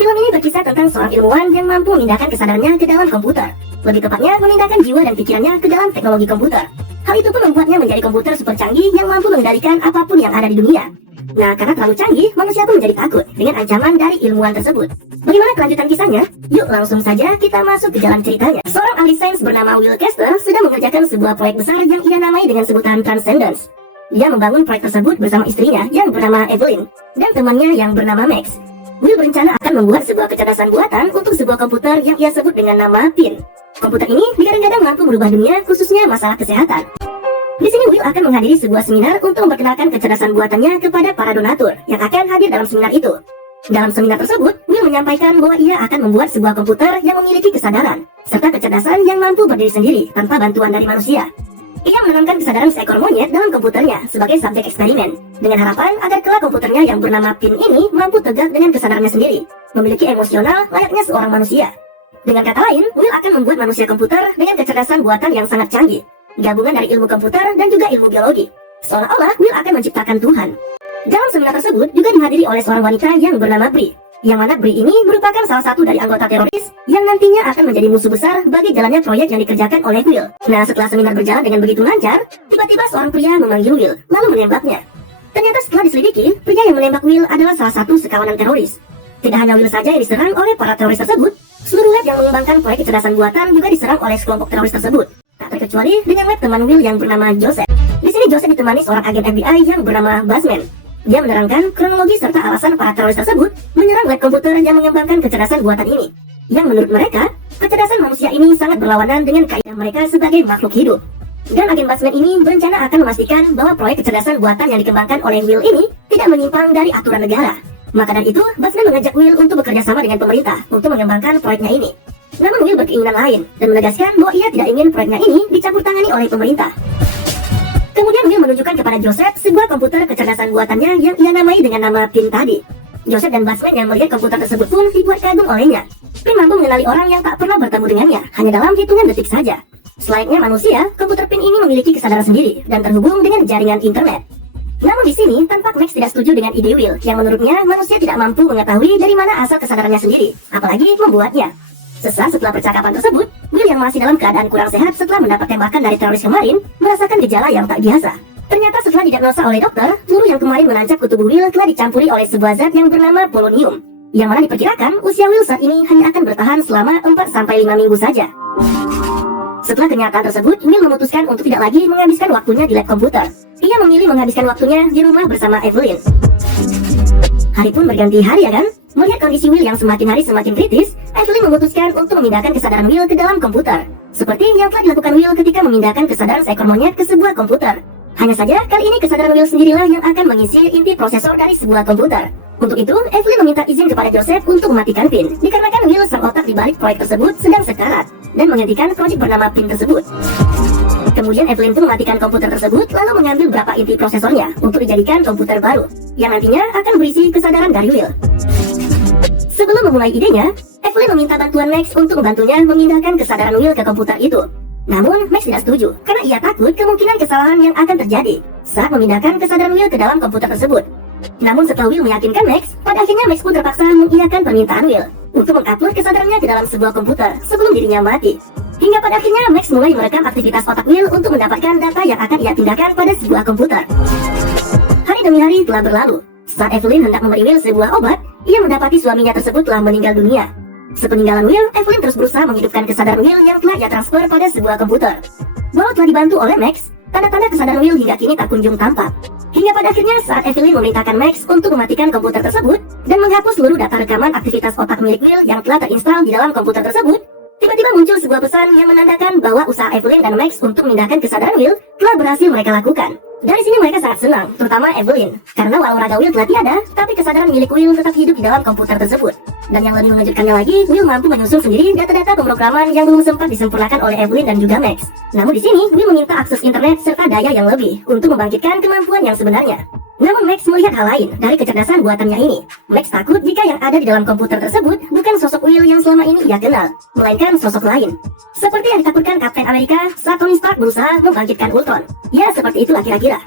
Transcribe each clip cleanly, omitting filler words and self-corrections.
Film ini berkisah tentang seorang ilmuwan yang mampu memindahkan kesadarannya ke dalam komputer. Lebih tepatnya, memindahkan jiwa dan pikirannya ke dalam teknologi komputer. Hal itu pun membuatnya menjadi komputer super canggih yang mampu mengendalikan apapun yang ada di dunia. Nah, karena terlalu canggih, manusia pun menjadi takut dengan ancaman dari ilmuwan tersebut. Bagaimana kelanjutan kisahnya? Yuk langsung saja kita masuk ke jalan ceritanya. Seorang ahli sains bernama Will Kester sedang mengerjakan sebuah proyek besar yang ia namai dengan sebutan Transcendence. Dia membangun proyek tersebut bersama istrinya yang bernama Evelyn dan temannya yang bernama Max. Will berencana akan membuat sebuah kecerdasan buatan untuk sebuah komputer yang ia sebut dengan nama PIN. Komputer ini digadang-gadang mampu merubah dunia, khususnya masalah kesehatan. Di sini Will akan menghadiri sebuah seminar untuk memperkenalkan kecerdasan buatannya kepada para donatur yang akan hadir dalam seminar itu. Dalam seminar tersebut, Will menyampaikan bahwa ia akan membuat sebuah komputer yang memiliki kesadaran serta kecerdasan yang mampu berdiri sendiri tanpa bantuan dari manusia. Ia menanamkan kesadaran seekor monyet dalam komputernya sebagai subjek eksperimen, dengan harapan agar kelak komputernya yang bernama PIN ini mampu tegak dengan kesadarannya sendiri, memiliki emosional layaknya seorang manusia. Dengan kata lain, Will akan membuat manusia komputer dengan kecerdasan buatan yang sangat canggih, gabungan dari ilmu komputer dan juga ilmu biologi. Seolah-olah Will akan menciptakan Tuhan. Dalam seminar tersebut juga dihadiri oleh seorang wanita yang bernama Brie, yang mana Brie ini merupakan salah satu dari anggota teroris yang nantinya akan menjadi musuh besar bagi jalannya proyek yang dikerjakan oleh Will. Nah, setelah seminar berjalan dengan begitu lancar, tiba-tiba seorang pria memanggil Will, lalu menembaknya. Ternyata setelah diselidiki, pria yang menembak Will adalah salah satu sekawanan teroris. Tidak hanya Will saja yang diserang oleh para teroris tersebut, seluruh lab yang mengembangkan proyek kecerdasan buatan juga diserang oleh sekelompok teroris tersebut. Tak terkecuali dengan lab teman Will yang bernama Joseph. Di sini Joseph ditemani seorang agen FBI yang bernama Bassman. Dia menerangkan kronologi serta alasan para teroris tersebut menyerang lab komputer yang mengembangkan kecerdasan buatan ini. Yang menurut mereka, kecerdasan manusia ini sangat berlawanan dengan kaidah mereka sebagai makhluk hidup. Dan agen Bassman ini berencana akan memastikan bahwa proyek kecerdasan buatan yang dikembangkan oleh Will ini tidak menyimpang dari aturan negara. Maka dari itu, Bassman mengajak Will untuk bekerja sama dengan pemerintah untuk mengembangkan proyeknya ini. Namun Will berkeinginan lain dan menegaskan bahwa ia tidak ingin proyeknya ini dicampur tangani oleh pemerintah. Kemudian Will menunjukkan kepada Joseph sebuah komputer kecerdasan buatannya yang ia namai dengan nama PIN tadi. Joseph dan Bassman yang melihat komputer tersebut pun dibuat kagum olehnya. PIN mampu mengenali orang yang tak pernah bertemu dengannya hanya dalam hitungan detik saja. Selayaknya manusia, komputer PIN ini memiliki kesadaran sendiri dan terhubung dengan jaringan internet. Namun di sini, tampak Max tidak setuju dengan ide Will yang menurutnya manusia tidak mampu mengetahui dari mana asal kesadarannya sendiri, apalagi membuatnya. Sesaat setelah percakapan tersebut, Will yang masih dalam keadaan kurang sehat setelah mendapat tembakan dari teroris kemarin, merasakan gejala yang tak biasa. Ternyata setelah didiagnosa oleh dokter, peluru yang kemarin menancap ke tubuh Will telah dicampuri oleh sebuah zat yang bernama polonium, yang mana diperkirakan usia Will saat ini hanya akan bertahan selama 4-5 minggu saja. Setelah kenyataan tersebut, Will memutuskan untuk tidak lagi menghabiskan waktunya di lab komputer. Ia memilih menghabiskan waktunya di rumah bersama Evelyn. Hari pun berganti hari ya kan? Melihat kondisi Will yang semakin hari semakin kritis, Evelyn memutuskan untuk memindahkan kesadaran Will ke dalam komputer. Seperti yang telah dilakukan Will ketika memindahkan kesadaran seekor monyet ke sebuah komputer. Hanya saja, kali ini kesadaran Will sendirilah yang akan mengisi inti prosesor dari sebuah komputer. Untuk itu, Evelyn meminta izin kepada Joseph untuk mematikan PIN, dikarenakan Will sang otak di balik proyek tersebut sedang sekarat dan menghentikan proyek bernama PIN tersebut. Kemudian Evelyn pun mematikan komputer tersebut lalu mengambil beberapa inti prosesornya untuk dijadikan komputer baru yang nantinya akan berisi kesadaran dari Will. Sebelum memulai idenya, Evelyn meminta bantuan Max untuk membantunya memindahkan kesadaran Will ke komputer itu. Namun Max tidak setuju karena ia takut kemungkinan kesalahan yang akan terjadi saat memindahkan kesadaran Will ke dalam komputer tersebut. Namun setelah Will meyakinkan Max, pada akhirnya Max pun terpaksa mengiyakan permintaan Will untuk mengupload kesadarannya ke dalam sebuah komputer sebelum dirinya mati. Hingga pada akhirnya Max mulai merekam aktivitas otak Will untuk mendapatkan data yang akan ia pindahkan pada sebuah komputer. Hari demi hari telah berlalu. Saat Evelyn hendak memberi Will sebuah obat, ia mendapati suaminya tersebut telah meninggal dunia. Sepeninggalan Will, Evelyn terus berusaha menghidupkan kesadaran Will yang telah ia transfer pada sebuah komputer. Walau telah dibantu oleh Max, tanda-tanda kesadaran Will hingga kini tak kunjung tampak. Hingga pada akhirnya saat Evelyn memerintahkan Max untuk mematikan komputer tersebut dan menghapus seluruh data rekaman aktivitas otak milik Will yang telah terinstal di dalam komputer tersebut, tiba-tiba muncul sebuah pesan yang menandakan bahwa usaha Evelyn dan Max untuk memindahkan kesadaran Will telah berhasil mereka lakukan. Dari sini mereka sangat senang, terutama Evelyn, karena walau raga Will telah tiada, tapi kesadaran milik Will tetap hidup di dalam komputer tersebut. Dan yang lebih mengejutkannya lagi, Will mampu menyusun sendiri data-data pemrograman yang belum sempat disempurnakan oleh Evelyn dan juga Max. Namun di sini, Will meminta akses internet serta daya yang lebih untuk membangkitkan kemampuan yang sebenarnya. Namun Max melihat hal lain dari kecerdasan buatannya ini. Max takut jika yang ada di dalam komputer tersebut bukan sosok Will yang selama ini ia kenal, melainkan sosok lain. Seperti yang ditakutkan Kapten Amerika saat Tony Stark berusaha membangkitkan Ultron. Ya, seperti itulah kira-kira.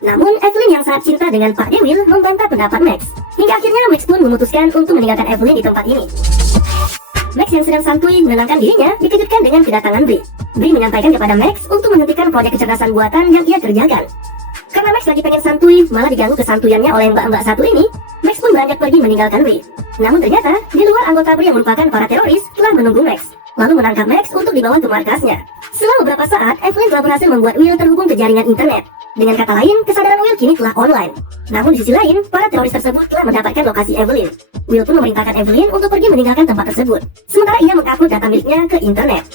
Namun, Evelyn yang sangat cinta dengan Pak De Will membantah pendapat Max. Hingga akhirnya Max pun memutuskan untuk meninggalkan Evelyn di tempat ini. Max yang sedang santuy menenangkan dirinya dikejutkan dengan kedatangan Bri. Bri menyampaikan kepada Max untuk menghentikan proyek kecerdasan buatan yang ia kerjakan. Karena Max lagi pengen santuy, malah diganggu kesantuyannya oleh mbak-mbak satu ini, Max pun beranjak pergi meninggalkan Bri. Namun ternyata, di luar anggota Bri yang merupakan para teroris telah menunggu Max, lalu menangkap Max untuk dibawa ke markasnya. Setelah beberapa saat, Evelyn telah berhasil membuat Will terhubung ke jaringan internet. Dengan kata lain, kesadaran Will kini telah online. Namun di sisi lain, para teroris tersebut telah mendapatkan lokasi Evelyn. Will pun memerintahkan Evelyn untuk pergi meninggalkan tempat tersebut, sementara ia mengupload data miliknya ke internet.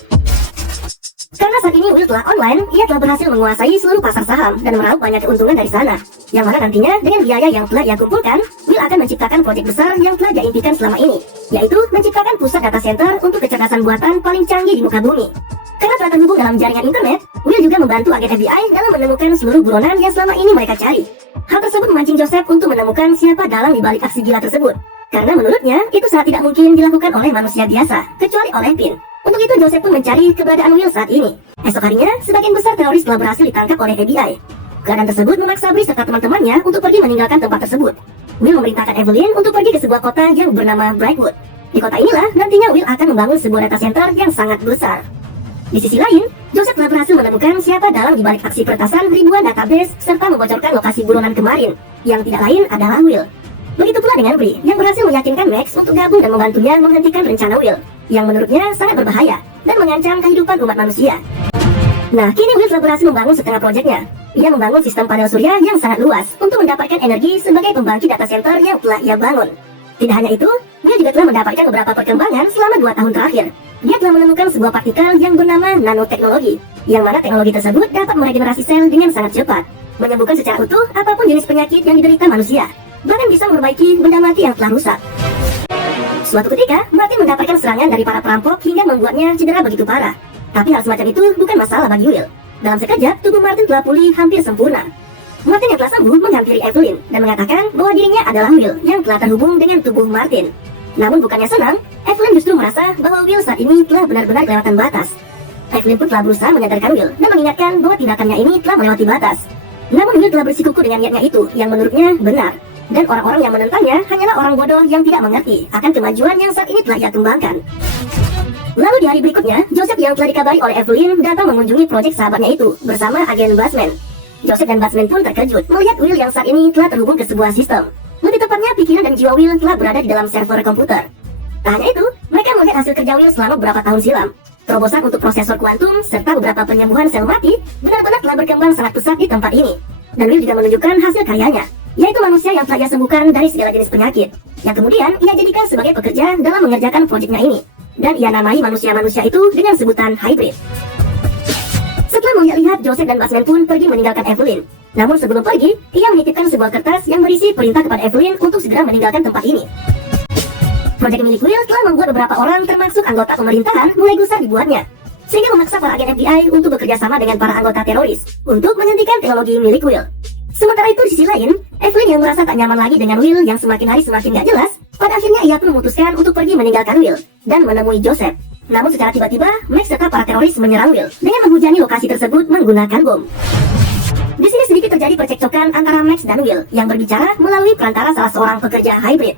Karena saat ini Will telah online, ia telah berhasil menguasai seluruh pasar saham dan meraup banyak keuntungan dari sana. Yang mana nantinya dengan biaya yang telah ia kumpulkan, Will akan menciptakan proyek besar yang telah dia impikan selama ini, yaitu menciptakan pusat data center untuk kecerdasan buatan paling canggih di muka bumi. Karena telah terhubung dalam jaringan internet, Will juga membantu agen FBI dalam menemukan seluruh buronan yang selama ini mereka cari. Hal tersebut memancing Joseph untuk menemukan siapa dalang di balik aksi gila tersebut. Karena menurutnya, itu sangat tidak mungkin dilakukan oleh manusia biasa, kecuali oleh Pin. Untuk itu Joseph pun mencari keberadaan Will saat ini. Esok harinya, sebagian besar teroris telah berhasil ditangkap oleh FBI. Keadaan tersebut memaksa Bri serta teman-temannya untuk pergi meninggalkan tempat tersebut. Will memerintahkan Evelyn untuk pergi ke sebuah kota yang bernama Brightwood. Di kota inilah nantinya Will akan membangun sebuah data center yang sangat besar. Di sisi lain, Joseph telah berhasil menemukan siapa dalang di balik aksi peretasan ribuan database serta membocorkan lokasi buronan kemarin, yang tidak lain adalah Will. Begitu pula dengan Bri, yang berhasil meyakinkan Max untuk gabung dan membantunya menghentikan rencana Will, yang menurutnya sangat berbahaya dan mengancam kehidupan umat manusia. Nah, kini Will telah berhasil membangun setengah proyeknya. Ia membangun sistem panel surya yang sangat luas untuk mendapatkan energi sebagai pembangkit data center yang telah ia bangun. Tidak hanya itu, Will juga telah mendapatkan beberapa perkembangan selama 2 tahun terakhir. Dia telah menemukan sebuah partikel yang bernama nanoteknologi, yang mana teknologi tersebut dapat meregenerasi sel dengan sangat cepat, menyembuhkan secara utuh apapun jenis penyakit yang diderita manusia, bahkan bisa memperbaiki benda mati yang telah rusak. Suatu ketika, Martin mendapatkan serangan dari para perampok hingga membuatnya cedera begitu parah. Tapi hal semacam itu bukan masalah bagi Will. Dalam sekejap, tubuh Martin telah pulih hampir sempurna. Martin yang telah sembuh menghampiri Evelyn dan mengatakan bahwa dirinya adalah Will yang telah terhubung dengan tubuh Martin. Namun bukannya senang, Evelyn justru merasa bahwa Will saat ini telah benar-benar kelewatan batas. Evelyn pun telah berusaha menyadarkan Will dan mengingatkan bahwa tindakannya ini telah melewati batas. Namun Will telah bersikukuh dengan niatnya itu yang menurutnya benar. Dan orang-orang yang menentangnya hanyalah orang bodoh yang tidak mengerti akan kemajuan yang saat ini telah ia kembangkan. Lalu di hari berikutnya, Joseph yang telah dikabari oleh Evelyn datang mengunjungi proyek sahabatnya itu bersama agen Bassman. Joseph dan Bassman pun terkejut melihat Will yang saat ini telah terhubung ke sebuah sistem. Lebih tepatnya, pikiran dan jiwa Will telah berada di dalam server komputer. Tak hanya itu, mereka melihat hasil kerja Will selama beberapa tahun silam. Terobosan untuk prosesor kuantum serta beberapa penyembuhan sel mati benar-benar telah berkembang sangat pesat di tempat ini. Dan Will juga menunjukkan hasil karyanya, yaitu manusia yang telah ia sembuhkan dari segala jenis penyakit, yang kemudian ia jadikan sebagai pekerja dalam mengerjakan proyeknya ini. Dan ia namai manusia-manusia itu dengan sebutan hybrid. Setelah melihat Joseph dan Bassman pun pergi meninggalkan Evelyn. Namun sebelum pergi, ia menitipkan sebuah kertas yang berisi perintah kepada Evelyn untuk segera meninggalkan tempat ini. Proyek milik Will telah membuat beberapa orang termasuk anggota pemerintahan mulai gusar dibuatnya, sehingga memaksa para agen FBI untuk bekerja sama dengan para anggota teroris untuk menghentikan teknologi milik Will. Sementara itu di sisi lain, Evelyn yang merasa tak nyaman lagi dengan Will yang semakin hari semakin gak jelas, pada akhirnya ia pun memutuskan untuk pergi meninggalkan Will dan menemui Joseph. Namun secara tiba-tiba, Max serta para teroris menyerang Will dengan menghujani lokasi tersebut menggunakan bom. Di sini sedikit terjadi percekcokan antara Max dan Will yang berbicara melalui perantara salah seorang pekerja hybrid.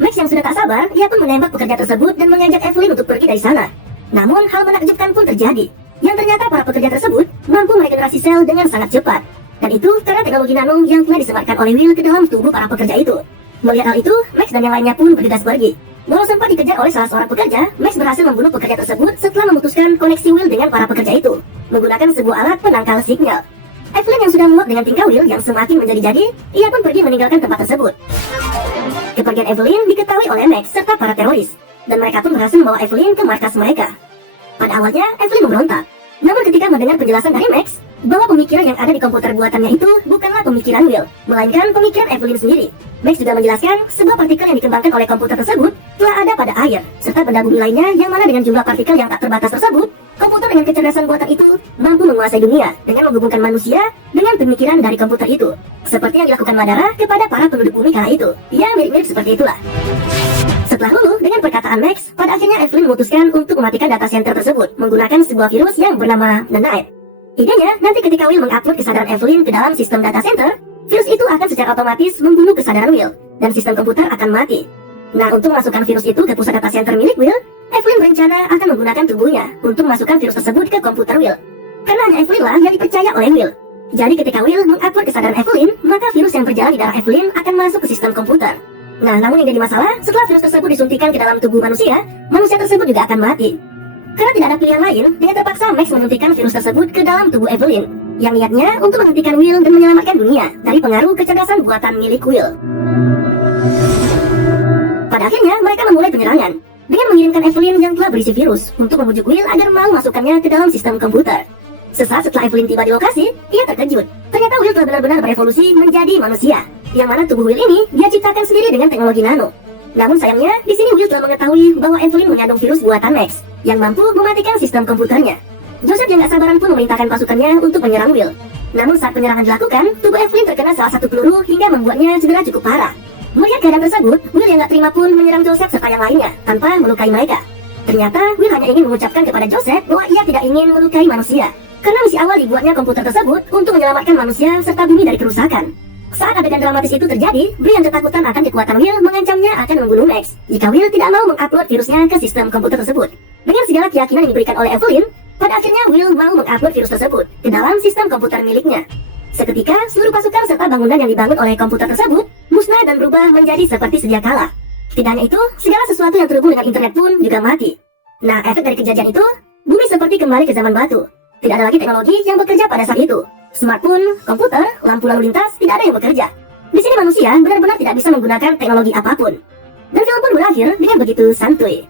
Max yang sudah tak sabar, ia pun menembak pekerja tersebut dan mengajak Evelyn untuk pergi dari sana. Namun hal menakjubkan pun terjadi, yang ternyata para pekerja tersebut mampu meregenerasi sel dengan sangat cepat. Dan itu karena teknologi nano yang telah disematkan oleh Will ke dalam tubuh para pekerja itu. Melihat hal itu, Max dan yang lainnya pun bergegas pergi. Walau sempat dikejar oleh salah seorang pekerja, Max berhasil membunuh pekerja tersebut setelah memutuskan koneksi Will dengan para pekerja itu menggunakan sebuah alat penangkal signal. Evelyn yang sudah muak dengan tingkah Will yang semakin menjadi-jadi, ia pun pergi meninggalkan tempat tersebut. Kepergian Evelyn diketahui oleh Max serta para teroris, dan mereka pun berhasil membawa Evelyn ke markas mereka. Pada awalnya, Evelyn memberontak. Namun ketika mendengar penjelasan dari Max, bahwa pemikiran yang ada di komputer buatannya itu bukanlah pemikiran Will, melainkan pemikiran Evelyn sendiri. Max juga menjelaskan sebuah partikel yang dikembangkan oleh komputer tersebut telah ada pada air, serta benda bumi lainnya yang mana dengan jumlah partikel yang tak terbatas tersebut, komputer dengan kecerdasan buatan itu mampu menguasai dunia dengan menghubungkan manusia dengan pemikiran dari komputer itu. Seperti yang dilakukan Madara kepada para penduduk bumi kala itu. Ya, mirip-mirip seperti itulah. Setelah luluh dengan perkataan Max, pada akhirnya Evelyn memutuskan untuk mematikan data center tersebut menggunakan sebuah virus yang bernama Nanite. Idenya, nanti ketika Will mengupload kesadaran Evelyn ke dalam sistem data center, virus itu akan secara otomatis membunuh kesadaran Will, dan sistem komputer akan mati. Nah, untuk masukkan virus itu ke pusat data center milik Will, Evelyn berencana akan menggunakan tubuhnya untuk masukkan virus tersebut ke komputer Will. Karena hanya Evelyn lah yang dipercaya oleh Will. Jadi ketika Will mengupload kesadaran Evelyn, maka virus yang berjalan di darah Evelyn akan masuk ke sistem komputer. Nah, namun yang jadi masalah, setelah virus tersebut disuntikan ke dalam tubuh manusia tersebut juga akan mati. Karena tidak ada pilihan lain, dia terpaksa Max menyuntikkan virus tersebut ke dalam tubuh Evelyn, yang niatnya untuk menghentikan Will dan menyelamatkan dunia dari pengaruh kecerdasan buatan milik Will. Pada akhirnya, mereka memulai penyerangan dengan mengirimkan Evelyn yang telah berisi virus untuk membujuk Will agar mau masukkannya ke dalam sistem komputer. Sesaat setelah Evelyn tiba di lokasi, ia terkejut. Ternyata Will telah benar-benar berevolusi menjadi manusia, yang mana tubuh Will ini dia ciptakan sendiri dengan teknologi nano. Namun sayangnya, di sini Will telah mengetahui bahwa Evelyn mengandung virus buatan Max yang mampu mematikan sistem komputernya. Joseph yang gak sabaran pun memerintahkan pasukannya untuk menyerang Will. Namun saat penyerangan dilakukan, tubuh Evelyn terkena salah satu peluru hingga membuatnya cedera cukup parah. Melihat keadaan tersebut, Will yang gak terima pun menyerang Joseph serta yang lainnya tanpa melukai mereka. Ternyata Will hanya ingin mengucapkan kepada Joseph bahwa ia tidak ingin melukai manusia, karena misi awal dibuatnya komputer tersebut untuk menyelamatkan manusia serta bumi dari kerusakan. Saat adegan dramatis itu terjadi, Bri yang ketakutan akan kekuatan Will mengancamnya akan membunuh Max jika Will tidak mau mengupload virusnya ke sistem komputer tersebut. Dengan segala keyakinan yang diberikan oleh Evelyn, pada akhirnya Will mau mengupload virus tersebut ke dalam sistem komputer miliknya. Seketika, seluruh pasukan serta bangunan yang dibangun oleh komputer tersebut musnah dan berubah menjadi seperti sedia kala. Tidak hanya itu, segala sesuatu yang terhubung dengan internet pun juga mati. Nah, efek dari kejadian itu, bumi seperti kembali ke zaman batu. Tidak ada lagi teknologi yang bekerja pada saat itu. Smartphone, komputer, lampu lalu lintas, tidak ada yang bekerja. Di sini manusia benar-benar tidak bisa menggunakan teknologi apapun. Dan film pun berakhir dengan begitu santuy.